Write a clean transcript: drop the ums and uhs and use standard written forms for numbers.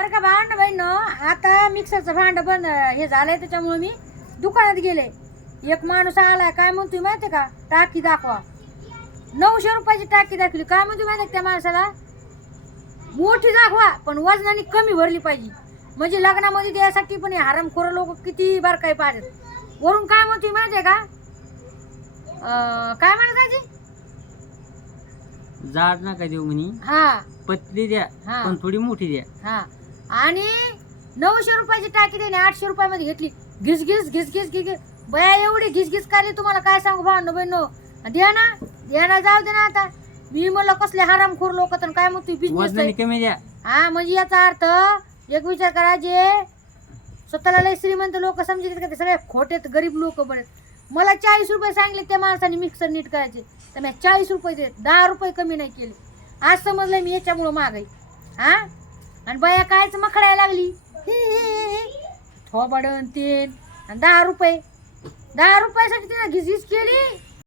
बरं का भांड बहिण, आता मिक्सरचं भांड बंद हे झालंय त्याच्यामुळे मी दुकानात गेले. एक माणूस आलाय, काय म्हणतोय माहितीये का, टाकी दाखवा. 900 रुपयाची टाकी दाखवली. काय म्हणतोय माहितीये त्या माणसाला, मोठी दाखवा पण वजनाने कमी भरली पाहिजे. म्हणजे लग्नामध्ये द्यायसाठी पण हरामखोर लोक किती बार काय पाहतात. वरून काय म्हणतोय माहितीये का, काय म्हणत जाड नका देऊ म्हणी, हा पतली द्या हा. पण थोडी मोठी द्या. हा, आणि 900 रुपयाची टाकी त्याने 800 रुपयामध्ये घेतली. घिस घिस घिस घिस घिस बया, एवढी घिस घिस काढली तुम्हाला काय सांगू भांडण बहिणो. द्या ना जाऊ दे ना. आता मी म्हणलं कसले हरामखोर लोक तर काय म्हणतोय वजनाने बिझनेस. कमी द्या. हा, म्हणजे याचा अर्थ एक विचार करा, जे स्वतःला लय श्रीमंत लोक समजतात का ते सगळे खोटेत, गरीब लोक बरेच. मला 40 रुपये सांगितले त्या माणसाने मिक्सर नीट करायचे, तर मी 40 रुपये देत, 10 रुपये कमी नाही केले. आज समजलं मी याच्यामुळं महागाई. हा, आणि बया कायच मखडायला लागली, थोबडन तीन आणि 10 रुपये. 10 रुपयासाठी तिने घिसघिस केली.